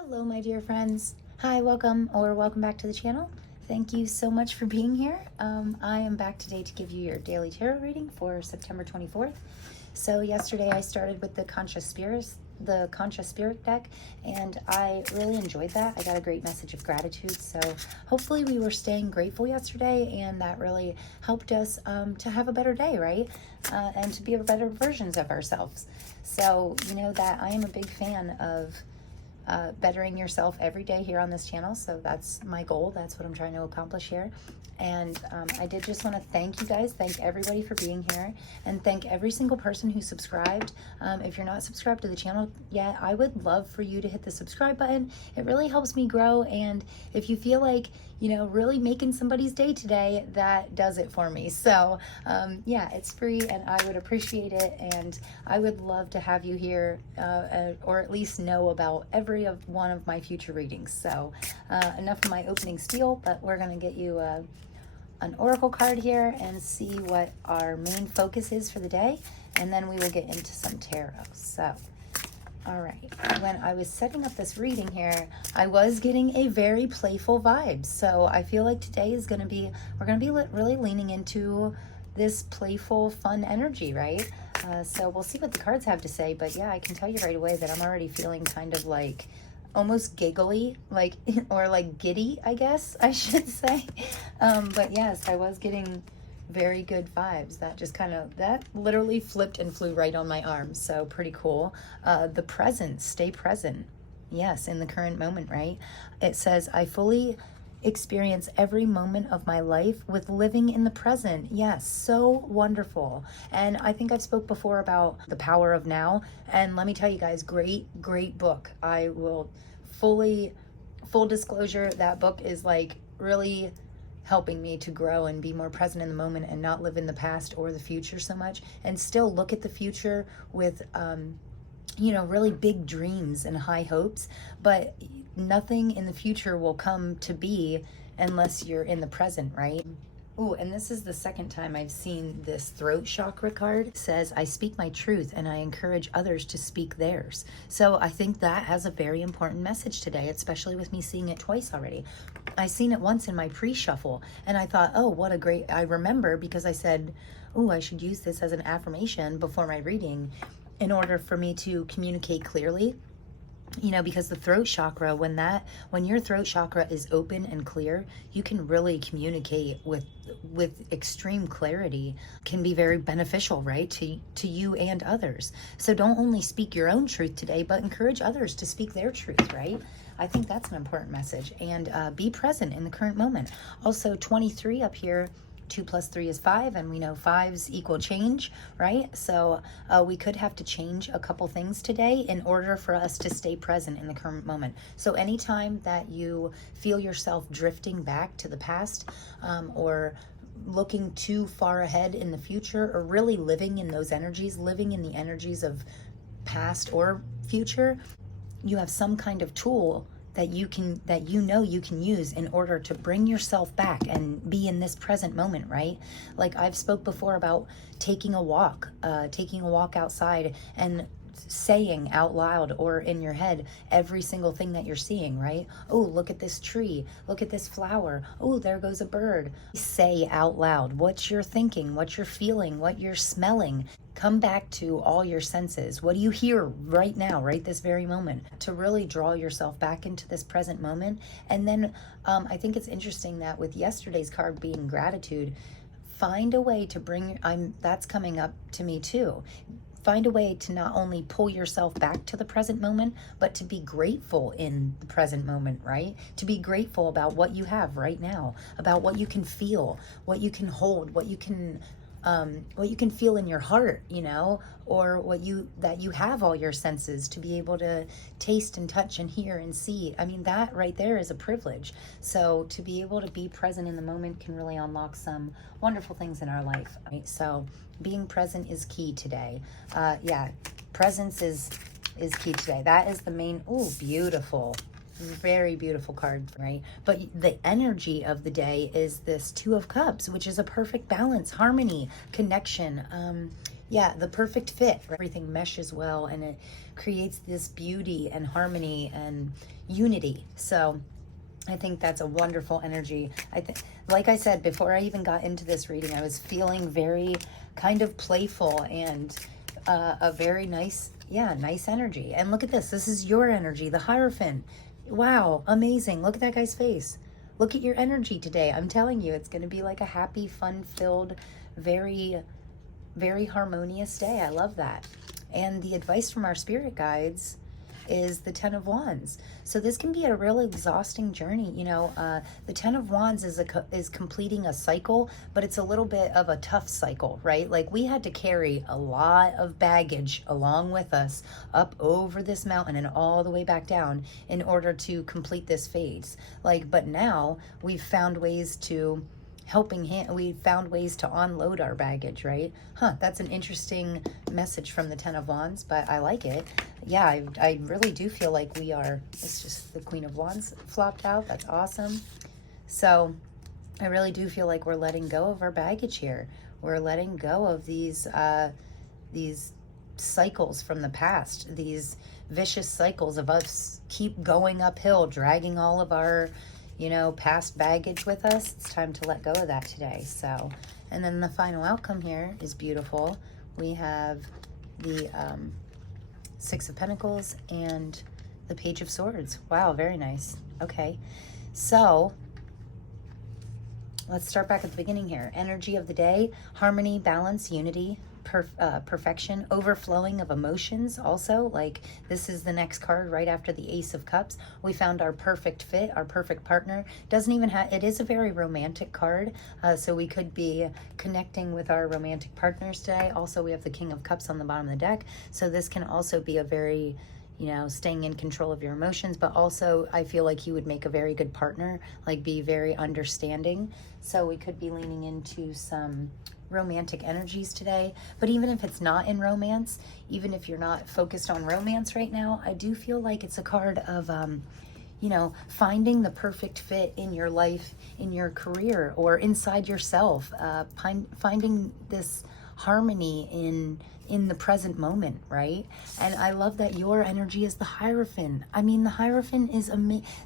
Hello, my dear friends. Hi, welcome back to the channel. Thank you so much for being here. I am back today to give you your daily tarot reading for September 24th. So yesterday I started with the Conscious Spirit deck, and I really enjoyed that. I got a great message of gratitude. So hopefully we were staying grateful yesterday, and that really helped us to have a better day, right? And to be better versions of ourselves. So you know that I am a big fan of bettering yourself every day here on this channel. So that's my goal. That's what I'm trying to accomplish here. And I did just want to thank you guys. Thank everybody for being here, and thank every single person who subscribed. If you're not subscribed to the channel yet, I would love for you to hit the subscribe button. It really helps me grow. And if you feel like, you know, really making somebody's day today, that does it for me. So yeah, it's free and I would appreciate it. And I would love to have you here or at least know about every one of my future readings. So enough of my opening spiel, but we're going to get you an oracle card here and see what our main focus is for the day, and then we will get into some tarot. So all right, when I was setting up this reading here, I was getting a very playful vibe. So I feel like today is going to be, we're going to be really leaning into this playful, fun energy, right? So we'll see what the cards have to say. But yeah, I can tell you right away that I'm already feeling kind of like almost giggly, like, or like giddy, I guess I should say. But yes, I was getting very good vibes. That just kind of, that literally flipped and flew right on my arm. So pretty cool. The present, stay present. Yes, in the current moment, right? It says, I fully experience every moment of my life with living in the present. Yes, so wonderful. And I think I've spoke before about the power of now. And let me tell you guys, great book. I will full disclosure, that book is like really helping me to grow and be more present in the moment and not live in the past or the future so much, and still look at the future with you know, really big dreams and high hopes. But nothing in the future will come to be unless you're in the present, right? Ooh, and this is the second time I've seen this throat chakra card. It says, I speak my truth and I encourage others to speak theirs. So I think that has a very important message today, especially with me seeing it twice already. I seen it once in my pre-shuffle and I thought, oh, what a great, I remember because I said, oh, I should use this as an affirmation before my reading in order for me to communicate clearly. You know, because the throat chakra, when your throat chakra is open and clear, you can really communicate with extreme clarity. Can be very beneficial, right, to you and others. So don't only speak your own truth today, but encourage others to speak their truth, right? I think that's an important message. And be present in the current moment. Also 23 up here, 2 plus 3 is 5, and we know 5s equal change, right? So we could have to change a couple things today in order for us to stay present in the current moment. So anytime that you feel yourself drifting back to the past, or looking too far ahead in the future, or really living in those energies, living in the energies of past or future, you have some kind of tool that you can use in order to bring yourself back and be in this present moment, right? Like I've spoke before about taking a walk outside and saying out loud or in your head every single thing that you're seeing, right? Oh, look at this tree, look at this flower, oh, there goes a bird. Say out loud what you're thinking, what you're feeling, what you're smelling. Come back to all your senses. What do you hear right now, right this very moment, to really draw yourself back into this present moment. And then I think it's interesting that with yesterday's card being gratitude, find a way to bring, that's coming up to me too. Find a way to not only pull yourself back to the present moment, but to be grateful in the present moment, right? To be grateful about what you have right now, about what you can feel, what you can hold, what you can feel in your heart, you know, or that you have all your senses to be able to taste and touch and hear and see. I mean, that right there is a privilege. So to be able to be present in the moment can really unlock some wonderful things in our life, right? So being present is key today. Yeah, presence is key today. That is the main, oh, beautiful. Very beautiful card, right? But the energy of the day is this Two of Cups, which is a perfect balance, harmony, connection. Yeah, the perfect fit. Everything meshes well, and it creates this beauty and harmony and unity. So I think that's a wonderful energy. I think, like I said, before I even got into this reading, I was feeling very kind of playful and a very nice, yeah, nice energy. And look at this. This is your energy, the Hierophant. Wow, amazing. Look at that guy's face. Look at your energy today. I'm telling you, it's going to be like a happy, fun-filled, very, very harmonious day. I love that. And the advice from our spirit guides is the Ten of Wands. So this can be a real exhausting journey. You know, the Ten of Wands is completing a cycle, but it's a little bit of a tough cycle, right? Like we had to carry a lot of baggage along with us up over this mountain and all the way back down in order to complete this phase. Like, but now we've found ways to we found ways to unload our baggage, right? That's an interesting message from the Ten of Wands, but I like it. Yeah, I really do feel like we are, it's just the Queen of Wands flopped out. That's awesome. So I really do feel like we're letting go of our baggage here. We're letting go of these cycles from the past, these vicious cycles of us keep going uphill, dragging all of our, you know, past baggage with us. It's time to let go of that today. So, and then the final outcome here is beautiful. We have the Six of Pentacles and the Page of Swords. Wow, very nice. Okay, so let's start back at the beginning here. Energy of the day, harmony, balance, unity, perfection, overflowing of emotions. Also, like this is the next card right after the Ace of Cups. We found our perfect fit, our perfect partner. Doesn't even have, it is a very romantic card, so we could be connecting with our romantic partners today. Also, we have the King of Cups on the bottom of the deck, so this can also be a very, you know, staying in control of your emotions, but also I feel like he would make a very good partner, like be very understanding. So we could be leaning into some romantic energies today. But even if it's not in romance, even if you're not focused on romance right now, I do feel like it's a card of you know, finding the perfect fit in your life, in your career, or inside yourself, finding this harmony in the present moment, right? And I love that your energy is the Hierophant. I mean, the Hierophant is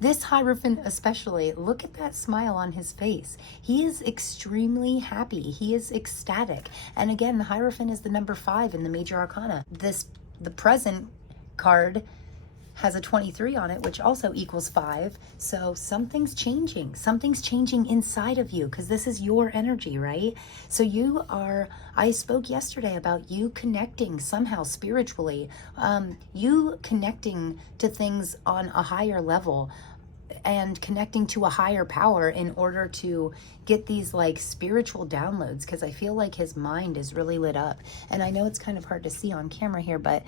this Hierophant especially, look at that smile on his face. He is extremely happy. He is ecstatic. And again, the Hierophant is the number 5 in the major arcana. The present card has a 23 on it, which also equals 5. So something's changing. Something's changing inside of you, because this is your energy, right? So you are, I spoke yesterday about you connecting somehow spiritually, you connecting to things on a higher level and connecting to a higher power in order to get these like spiritual downloads, because I feel like his mind is really lit up. And I know it's kind of hard to see on camera here, but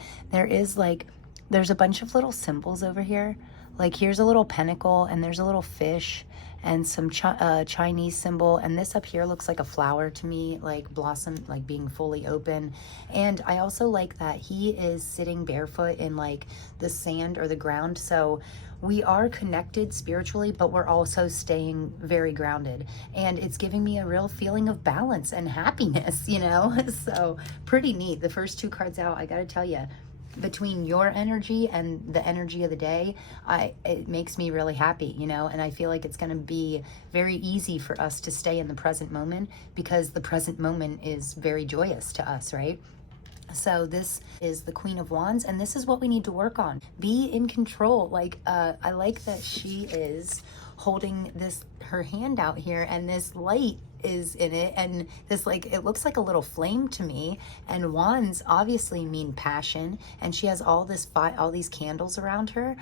there's a bunch of little symbols over here. Like here's a little pentacle, and there's a little fish and some Chinese symbol. And this up here looks like a flower to me, like blossom, like being fully open. And I also like that he is sitting barefoot in like the sand or the ground. So we are connected spiritually, but we're also staying very grounded. And it's giving me a real feeling of balance and happiness, you know? So pretty neat. The first 2 cards out, I gotta tell you, between your energy and the energy of the day, it makes me really happy, you know, and I feel like it's going to be very easy for us to stay in the present moment, because the present moment is very joyous to us, right? So this is the Queen of Wands, and this is what we need to work on. Be in control. Like, I like that she is holding her hand out here, and this light is in it, and this, like, it looks like a little flame to me. And wands obviously mean passion, and she has all these candles around her.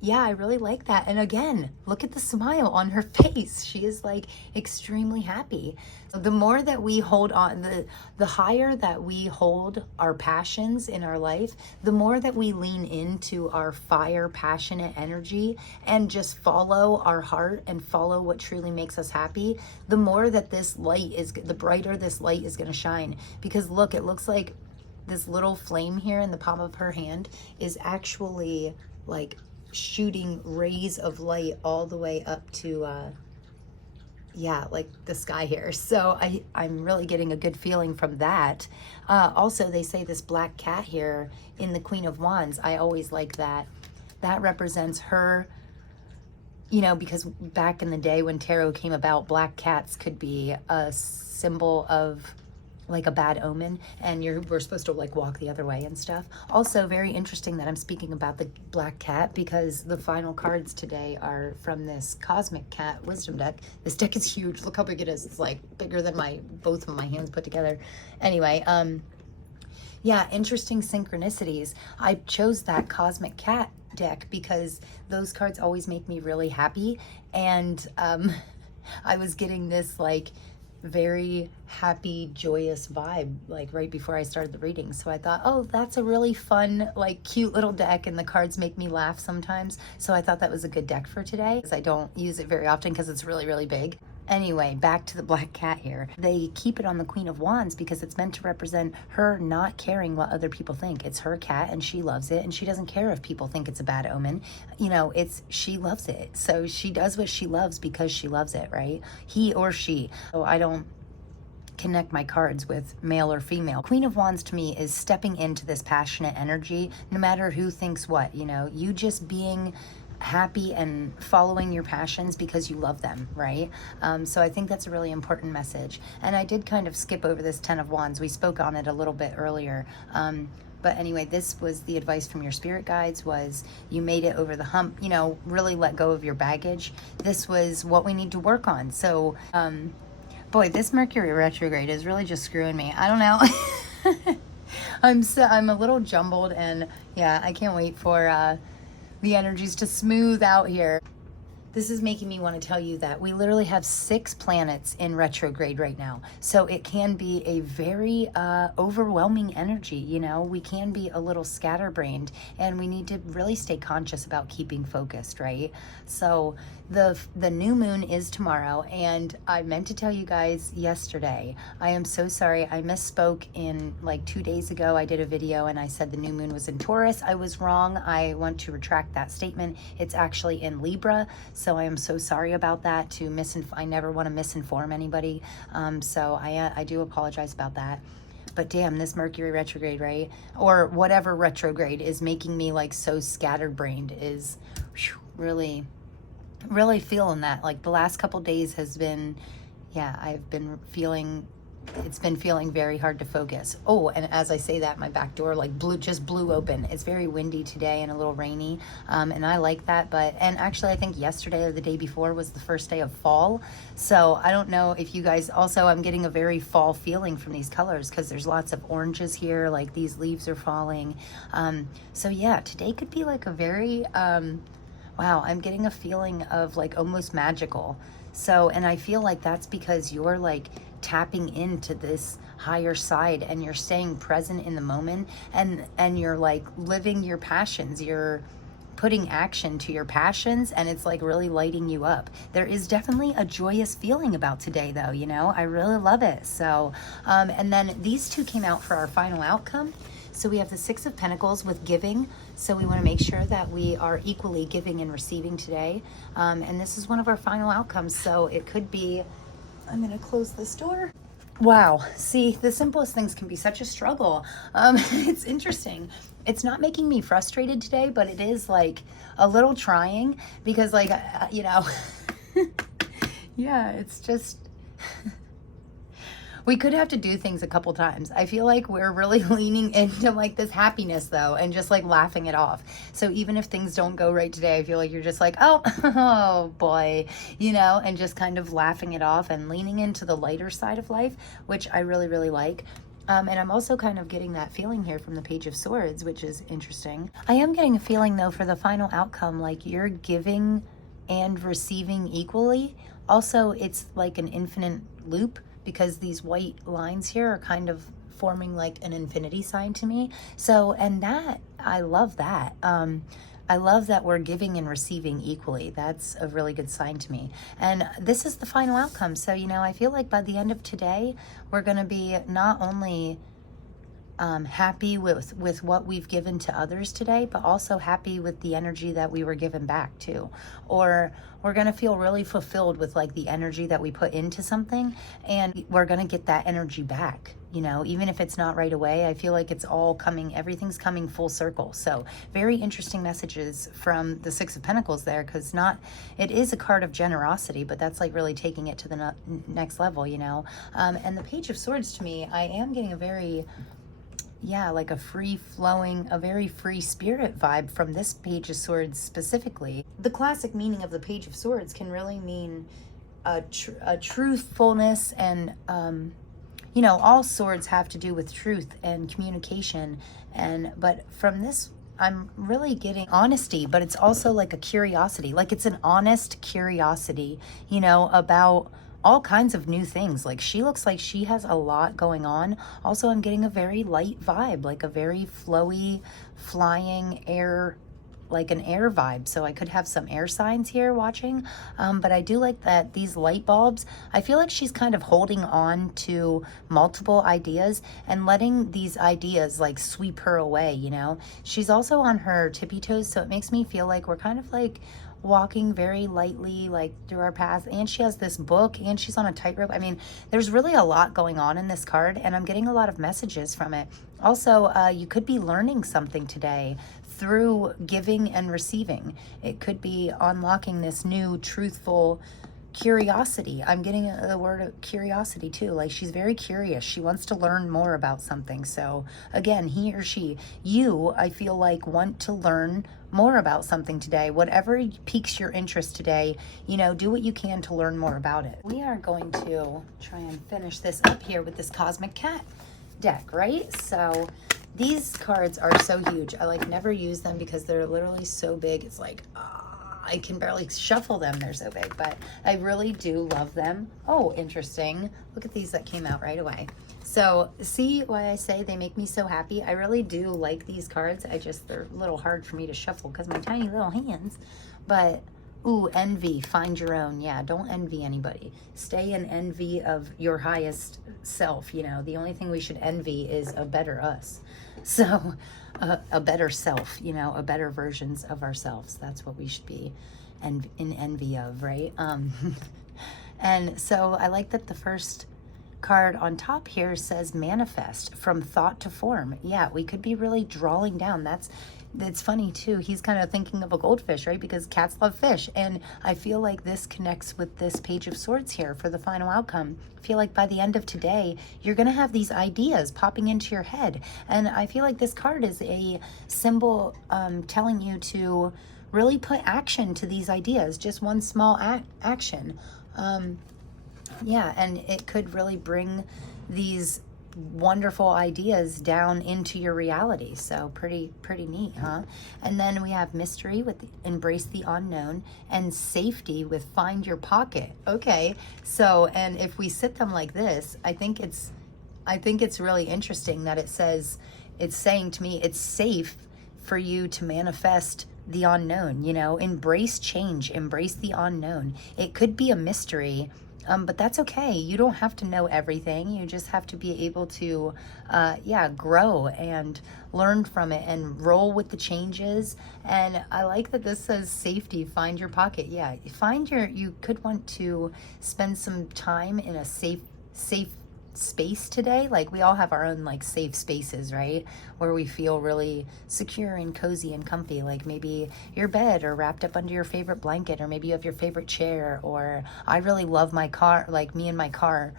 Yeah, I really like that. And again, look at the smile on her face. She is like extremely happy. So the more that we hold on, the higher that we hold our passions in our life, the more that we lean into our fire, passionate energy and just follow our heart and follow what truly makes us happy, the more that the brighter this light is going to shine. Because look, it looks like this little flame here in the palm of her hand is actually like shooting rays of light all the way up to yeah, like the sky here. So I'm really getting a good feeling from that. Also, they say this black cat here in the Queen of Wands, I always like that. That represents her, you know, because back in the day when tarot came about, black cats could be a symbol of like a bad omen, and we're supposed to like walk the other way and stuff. Also, very interesting that I'm speaking about the black cat, because the final cards today are from this Cosmic Cat Wisdom deck. This deck is huge. Look how big it is. It's like bigger than both of my hands put together. Anyway, yeah, interesting synchronicities. I chose that Cosmic Cat deck because those cards always make me really happy, and I was getting this like very happy, joyous vibe like right before I started the reading. So I thought, oh, that's a really fun, like cute little deck, and the cards make me laugh sometimes. So I thought that was a good deck for today, because I don't use it very often because it's really, really big. Anyway, back to the black cat here. They keep it on the Queen of Wands because it's meant to represent her not caring what other people think. It's her cat and she loves it, and she doesn't care if people think it's a bad omen. You know, she loves it. So she does what she loves because she loves it, right? He or she. So I don't connect my cards with male or female. Queen of Wands to me is stepping into this passionate energy, no matter who thinks what, you know, you just being happy and following your passions because you love them, right? So I think that's a really important message. And I did kind of skip over this 10 of Wands. We spoke on it a little bit earlier. But anyway, this was the advice from your spirit guides, was you made it over the hump, you know, really let go of your baggage. This was what we need to work on. So, boy, this Mercury retrograde is really just screwing me. I don't know. I'm a little jumbled, and yeah, I can't wait for the energies to smooth out here. This is making me want to tell you that we literally have 6 planets in retrograde right now. So it can be a very overwhelming energy, you know. We can be a little scatterbrained, and we need to really stay conscious about keeping focused, right? So the new moon is tomorrow, and I meant to tell you guys yesterday. I am so sorry. I misspoke in like 2 days ago. I did a video and I said the new moon was in Taurus. I was wrong. I want to retract that statement. It's actually in Libra. So I am so sorry about that. I never want to misinform anybody. So I do apologize about that. But damn, this Mercury retrograde, right? Or whatever retrograde is making me like so scatterbrained is really, really feeling that. Like the last couple days has been, yeah, it's been feeling very hard to focus. Oh, and as I say that, my back door like just blew open. It's very windy today and a little rainy, and I like that. And actually I think yesterday or the day before was the first day of fall. So I don't know if you guys also, I'm getting a very fall feeling from these colors because there's lots of oranges here, like these leaves are falling. So yeah, today could be like a very, wow, I'm getting a feeling of like almost magical. So, and I feel like that's because you're like tapping into this higher side, and you're staying present in the moment, and you're like living your passions. You're putting action to your passions, and it's like really lighting you up. There is definitely a joyous feeling about today though, you know. I really love it. So and then these two came out for our final outcome. So we have the 6 of Pentacles with giving. So we want to make sure that we are equally giving and receiving today. And this is one of our final outcomes. So it could be, I'm going to close this door. Wow. See, the simplest things can be such a struggle. It's interesting. It's not making me frustrated today, but it is like a little trying because like, you know, yeah, it's just... We could have to do things a couple times. I feel like we're really leaning into like this happiness though, and just like laughing it off. So even if things don't go right today, I feel like you're just like, oh, oh boy, you know, and just kind of laughing it off and leaning into the lighter side of life, which I really, really like. And I'm also kind of getting that feeling here from the Page of Swords, which is interesting. I am getting a feeling though for the final outcome, like you're giving and receiving equally. Also, it's like an infinite loop, because these white lines here are kind of forming like an infinity sign to me. So, and that, I love that. I love that we're giving and receiving equally. That's a really good sign to me. And this is the final outcome. So, you know, I feel like by the end of today, we're going to be not only happy with what we've given to others today, but also happy with the energy that we were given back too. Or we're going to feel really fulfilled with like the energy that we put into something, and we're going to get that energy back, you know, even if it's not right away. I feel like it's all coming, everything's coming full circle. So very interesting messages from the Six of Pentacles there, because it is a card of generosity, but that's like really taking it to the next level, you know. And the Page of Swords, to me, I am getting a very, yeah, like a free-flowing, a very free spirit vibe from this Page of Swords specifically. The classic meaning of the Page of Swords can really mean a truthfulness, and you know, all swords have to do with truth and communication, but from this I'm really getting honesty, but it's also like a curiosity, like it's an honest curiosity, you know, about all kinds of new things. Like she looks like she has a lot going on. Also, I'm getting a very light vibe, like a very flowy, flying air, like an air vibe. So I could have some air signs here watching. But I do like that these light bulbs, I feel like she's kind of holding on to multiple ideas and letting these ideas like sweep her away, you know. She's also on her tippy toes, so it makes me feel like we're kind of like walking very lightly like through our path. And she has this book, and she's on a tightrope. I mean, there's really a lot going on in this card, and I'm getting a lot of messages from it. Also, you could be learning something today through giving and receiving. It could be unlocking this new truthful curiosity. I'm getting the word of curiosity too. Like she's very curious. She wants to learn more about something. So again, he or she, you, I feel like want to learn more about something today. Whatever piques your interest today, you know, do what you can to learn more about it. We are going to try and finish this up here with this Cosmic Cat deck, right? So these cards are so huge. I like never use them because they're literally so big. It's like, I can barely shuffle them. They're so big, but I really do love them. Oh, interesting. Look at these that came out right away. So see why I say they make me so happy? I really do like these cards. They're a little hard for me to shuffle because my tiny little hands. But, ooh, envy, find your own. Yeah, don't envy anybody. Stay in envy of your highest self. You know, the only thing we should envy is a better us. So a better self, you know, a better versions of ourselves. That's what we should be in envy of, right? And so I like that the first card on top here says manifest, from thought to form. Yeah, we could be really drawing down. It's funny too. He's kind of thinking of a goldfish, right? Because cats love fish. And I feel like this connects with this Page of Swords here for the final outcome. I feel like by the end of today, you're going to have these ideas popping into your head. And I feel like this card is a symbol telling you to really put action to these ideas. Just one small action. Yeah, and it could really bring these wonderful ideas down into your reality. So pretty neat, huh? And then we have mystery with embrace the unknown, and safety with find your pocket. Okay, so, and if we sit them like this, I think it's really interesting that it's saying to me it's safe for you to manifest the unknown, you know. Embrace change, embrace the unknown. It could be a mystery, but that's okay. You don't have to know everything. You just have to be able to, grow and learn from it and roll with the changes. And I like that this says safety, find your pocket. Yeah, you could want to spend some time in a safe space today. Like we all have our own like safe spaces, right? Where we feel really secure and cozy and comfy. Like maybe your bed, or wrapped up under your favorite blanket, or maybe you have your favorite chair. Or I really love my car, like me and my car,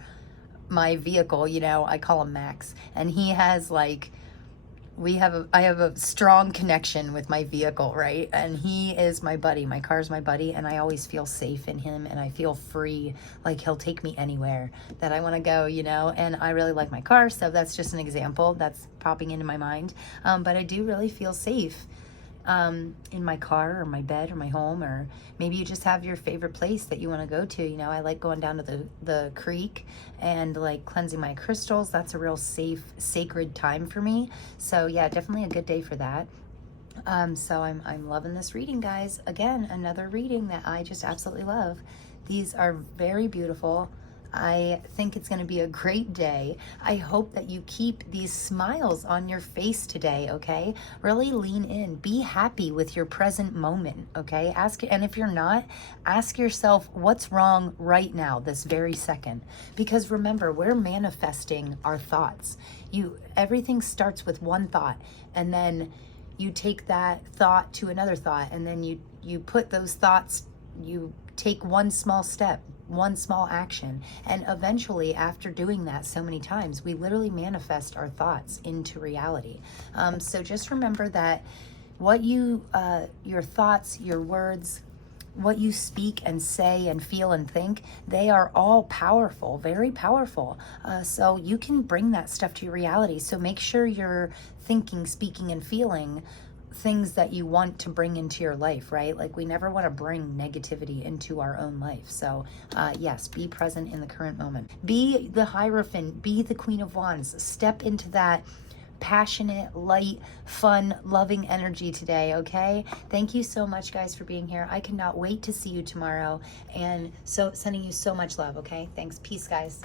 my vehicle, you know, I call him Max, and he has like, I have a strong connection with my vehicle, right? And he is my buddy. My car's my buddy, and I always feel safe in him, and I feel free. Like he'll take me anywhere that I want to go, you know. And I really like my car, so that's just an example that's popping into my mind. But I do really feel safe in my car, or my bed, or my home. Or maybe you just have your favorite place that you want to go to. You know, I like going down to the creek and like cleansing my crystals. That's a real safe, sacred time for me. So yeah, definitely a good day for that. So I'm loving this reading, guys. Again, another reading that I just absolutely love. These are very beautiful. I think it's going to be a great day. I hope that you keep these smiles on your face today, okay? Really lean in. Be happy with your present moment, okay? And if you're not, ask yourself what's wrong right now, this very second. Because remember, we're manifesting our thoughts. Everything starts with one thought, and then you take that thought to another thought, and then you put those thoughts, you take one small step, one small action, and eventually, after doing that so many times, we literally manifest our thoughts into reality. So just remember that what your thoughts, your words, what you speak and say and feel and think, they are all powerful, very powerful. So you can bring that stuff to your reality. So make sure you're thinking, speaking, and feeling things that you want to bring into your life, right? Like, we never want to bring negativity into our own life. So yes, be present in the current moment. Be the Hierophant, be the Queen of Wands. Step into that passionate, light, fun, loving energy today, okay? Thank you so much, guys, for being here. I cannot wait to see you tomorrow, and so sending you so much love, okay? Thanks. Peace, guys.